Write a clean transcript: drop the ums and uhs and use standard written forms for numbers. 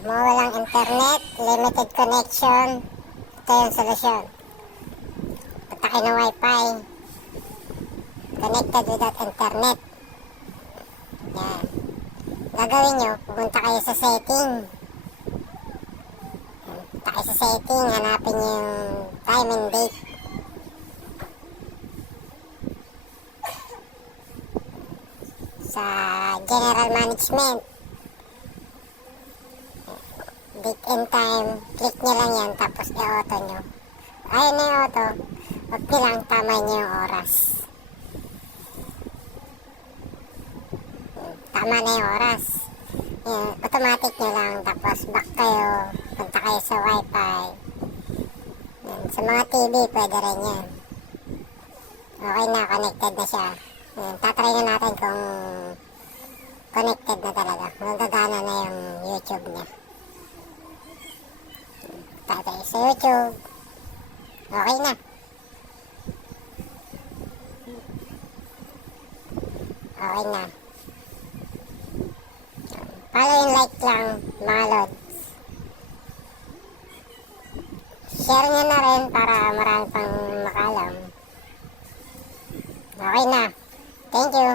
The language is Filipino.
mawalang internet, limited connection. Ito yung solusyon. Punta kayo ng wifi. Connected without internet. Yan. Gagawin nyo, pumunta kayo sa setting. Punta kayo sa setting, hanapin yung time and date. Sa general management. Date and time, click nyo lang yan, tapos i-auto nyo. Ayun na yung auto, huwag nyo lang tama nyo yung oras. Tama na yung oras. Yan, automatic nyo lang, tapos back kayo, punta kayo sa wifi. Yan, sa mga TV, pwede rin yan. Okay na, connected na siya. Yan, tatry na natin kung connected na talaga. Magagana na yung YouTube niya. Tatry sa YouTube. Okay na. Okay na. Follow yung like lang, mga lods. Share nyo na rin para marami pang makalam. Okay na. Thank you.